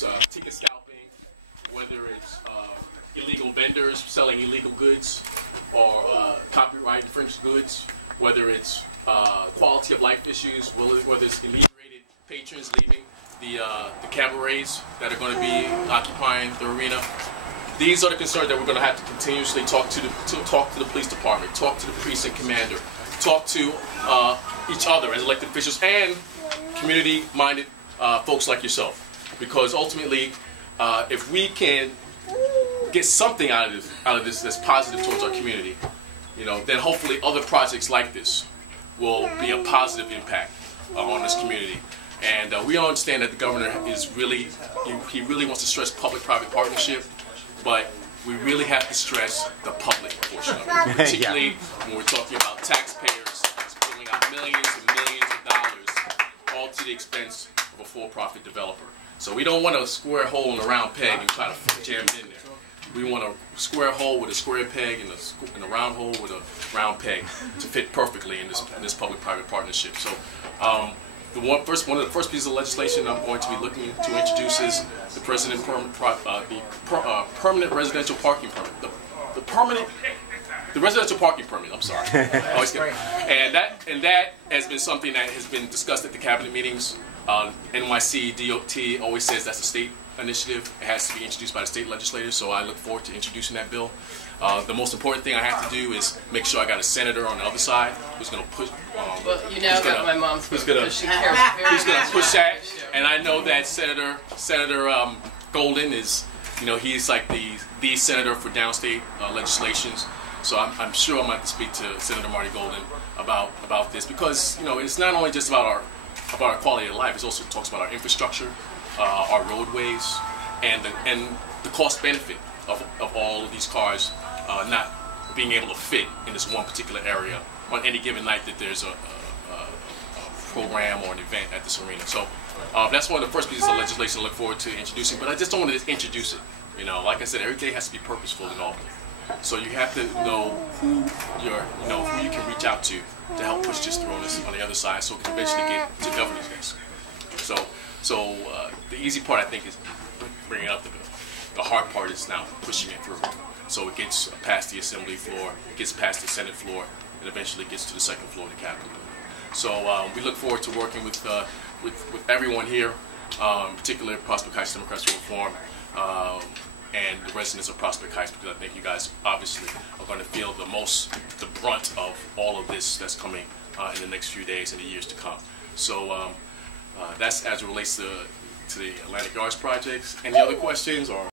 it's ticket scalping, whether it's illegal vendors selling illegal goods or copyright infringed goods, whether it's quality of life issues, whether it's inebriated patrons leaving the cabarets that are going to be occupying the arena. These are the concerns that we're going to have to continuously talk to the police department, talk to the precinct commander, talk to each other as elected officials and community-minded folks like yourself. Because ultimately, if we can get something out of this that's positive towards our community, then hopefully other projects like this will be a positive impact on this community. And we understand that the governor is really wants to stress public-private partnership, but we really have to stress the public portion of it, particularly when we're talking about taxpayers spilling out millions and millions of dollars, all to the expense of a for-profit developer. So we don't want a square hole in a round peg and try to jam it in there. We want a square hole with a square peg and a round hole with a round peg to fit perfectly in this public-private partnership. So one of the first pieces of legislation I'm going to be looking to introduce is the permanent residential parking permit. The residential parking permit. I'm sorry. And that has been something that has been discussed at the cabinet meetings. NYC DOT always says that's a state initiative. It has to be introduced by the state legislators, so I look forward to introducing that bill. The most important thing I have to do is make sure I got a senator on the other side who's going to push. Well, you know that my mom's who's going to push that, and I know that Senator Golden is, he's like the senator for downstate legislations. So I'm sure I'm going to have to speak to Senator Marty Golden about this, because it's not only just about our quality of life. It also talks about our infrastructure, our roadways, and the cost benefit of all of these cars not being able to fit in this one particular area on any given night that there's a program or an event at this arena. So that's one of the first pieces of legislation I look forward to introducing. But I just don't want to just introduce it. Like I said, every day has to be purposeful in Albany. So you have to know who you can reach out to help push this through on the other side, so it can eventually get to governor's desk. So the easy part, I think, is bringing up the bill. The hard part is now pushing it through, so it gets past the assembly floor, it gets past the Senate floor, and eventually gets to the second floor of the Capitol building. So we look forward to working with everyone here, particularly Prospect Heights Democrats for Reform. And the residents of Prospect Heights, because I think you guys obviously are going to feel the brunt of all of this that's coming in the next few days and the years to come. So that's as it relates to the Atlantic Yards projects. Any other questions or?